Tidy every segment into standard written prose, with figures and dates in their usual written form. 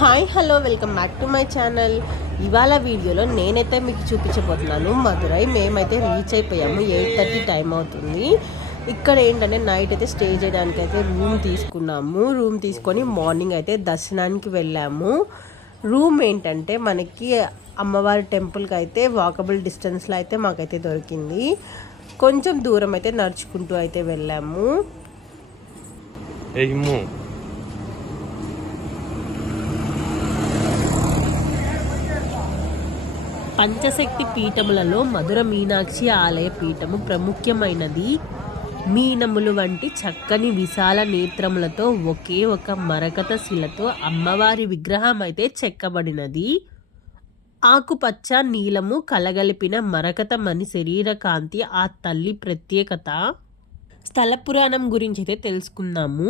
Hi hello welcome back to my channel. ఇవాళ వీడియోలో నేనైతే మీకు చూపించబోతున్నాను మదురై. మేమైతే రీచ్ అయిపోయాము, 8:30 టైం అవుతుంది. ఇక్కడ ఏంటంటే నైట్ అయితే స్టే చేయడానికి అయితే రూమ్ తీసుకున్నాము. రూమ్ తీసుకొని మార్నింగ్ అయితే దర్శనానికి వెళ్ళాము. రూమ్ ఏంటంటే మనకి అమ్మవారి టెంపుల్కి అయితే వాకబుల్ డిస్టెన్స్లో అయితే మాకైతే దొరికింది. కొంచెం దూరం అయితే నడుచుకుంటూ అయితే వెళ్ళాము. పంచశక్తి పీఠములలో మధుర మీనాక్షి ఆలయ పీఠము ప్రముఖమైనది. మీనములు వంటి చక్కని విశాల నేత్రములతో ఒకే ఒక మరకత శిలతో అమ్మవారి విగ్రహం అయితే చెక్కబడినది. ఆకుపచ్చ నీలము కలగలిపిన మరకత మణి శరీర కాంతి ఆ తల్లి ప్రత్యేకత. స్థల పురాణం గురించి అయితే తెలుసుకుందాము.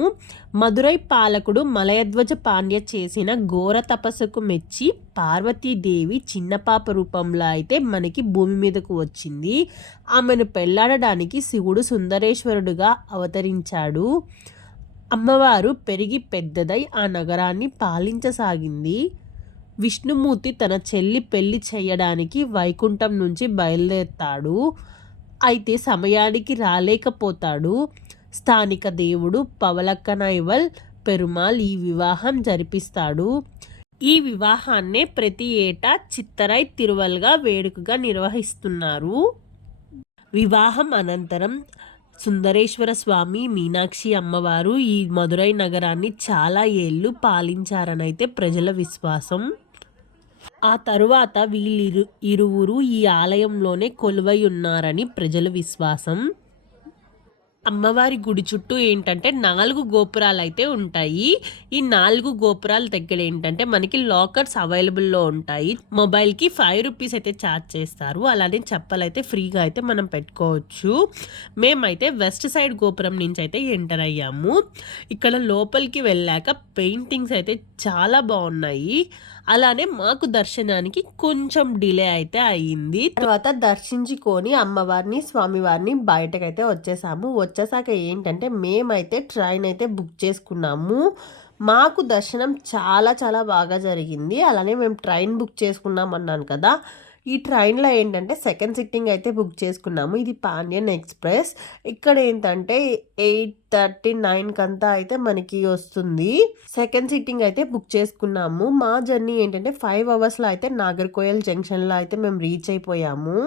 మదురై పాలకుడు మలయధ్వజ పాండ్య చేసిన ఘోర తపస్సుకు మెచ్చి పార్వతీదేవి చిన్నపాప రూపంలో అయితే మనకి భూమి మీదకు వచ్చింది. ఆమెను పెళ్లాడడానికి శివుడు సుందరేశ్వరుడుగా అవతరించాడు. అమ్మవారు పెరిగి పెద్దదై ఆ నగరాన్ని పాలించసాగింది. విష్ణుమూర్తి తన చెల్లి పెళ్లి చేయడానికి వైకుంఠం నుంచి బయలుదేరుతాడు. అయితే సమయానికి రాలేకపోతాడు. స్థానిక దేవుడు పవలక్కనైవల్ పెరుమాల్ ఈ వివాహం జరిపిస్తాడు. ఈ వివాహాన్నే ప్రతి ఏటా చిత్తరై తిరువల్గా వేడుకగా నిర్వహిస్తున్నారు. వివాహం అనంతరం సుందరేశ్వర స్వామి, మీనాక్షి అమ్మవారు ఈ మదురై నగరాన్ని చాలా ఏళ్ళు పాలించారనైతే ప్రజల విశ్వాసం. ఆ తరువాత ఇరువురు ఈ ఆలయంలోనే కొలువై ఉన్నారని ప్రజల విశ్వాసం. అమ్మవారి గుడి చుట్టూ ఏంటంటే 4 గోపురాలు అయితే ఉంటాయి. ఈ 4 గోపురాల దగ్గర ఏంటంటే మనకి లాకర్స్ అవైలబుల్లో ఉంటాయి. మొబైల్కి 5 రూపీస్ అయితే ఛార్జ్ చేస్తారు. అలానే చెప్పలైతే ఫ్రీగా అయితే మనం పెట్టుకోవచ్చు. మేమైతే వెస్ట్ సైడ్ గోపురం నుంచి అయితే ఎంటర్ అయ్యాము. ఇక్కడ లోపలికి వెళ్ళాక పెయింటింగ్స్ అయితే చాలా బాగున్నాయి. అలానే మాకు దర్శనానికి కొంచెం డిలే అయితే అయ్యింది. తర్వాత దర్శించుకొని అమ్మవారిని, స్వామివారిని బయటకైతే వచ్చేసాము. వచ్చేసాక ఏంటంటే మేమైతే ట్రైన్ అయితే బుక్ చేసుకున్నాము. మాకు దర్శనం చాలా చాలా బాగా జరిగింది. అలానే మేము ట్రైన్ బుక్ చేసుకున్నాం అన్నాను కదా, ఈ ట్రైన్లో ఏంటంటే సెకండ్ సిట్టింగ్ అయితే బుక్ చేసుకున్నాము. ఇది పాండ్యన్ ఎక్స్ప్రెస్. ఇక్కడ ఏంటంటే 8:39 కంతా అయితే మనకి వస్తుంది. సెకండ్ సిట్టింగ్ అయితే బుక్ చేసుకున్నాము. మా జర్నీ ఏంటంటే 5 అవర్స్లో అయితే నాగర్కోయల్ జంక్షన్లో అయితే మేము రీచ్ అయిపోయాము.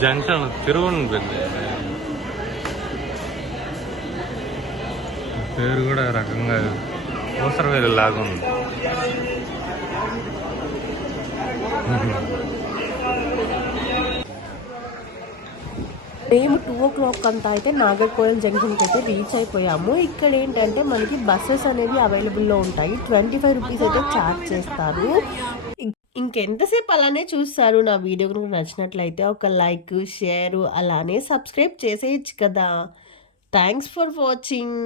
జంక్షన్ తిరువనపల్లి పేరు కూడా రకంగా అవసరమైన లాగా ఉంది. మేము 2 o'clock అంతా అయితే నాగర్కోయల్ జంక్షన్కి అయితే రీచ్ అయిపోయాము. ఇక్కడ ఏంటంటే మనకి బస్సెస్ అనేవి అవైలబుల్లో ఉంటాయి. 25 రూపీస్ అయితే ఛార్జ్ చేస్తారు. ఇంకెంతసేపు అలానే చూస్తారు. నా వీడియో కనుక నచ్చినట్లయితే ఒక లైక్, షేర్ అలానే సబ్స్క్రైబ్ చేసేయచ్చు కదా. Thanks for watching.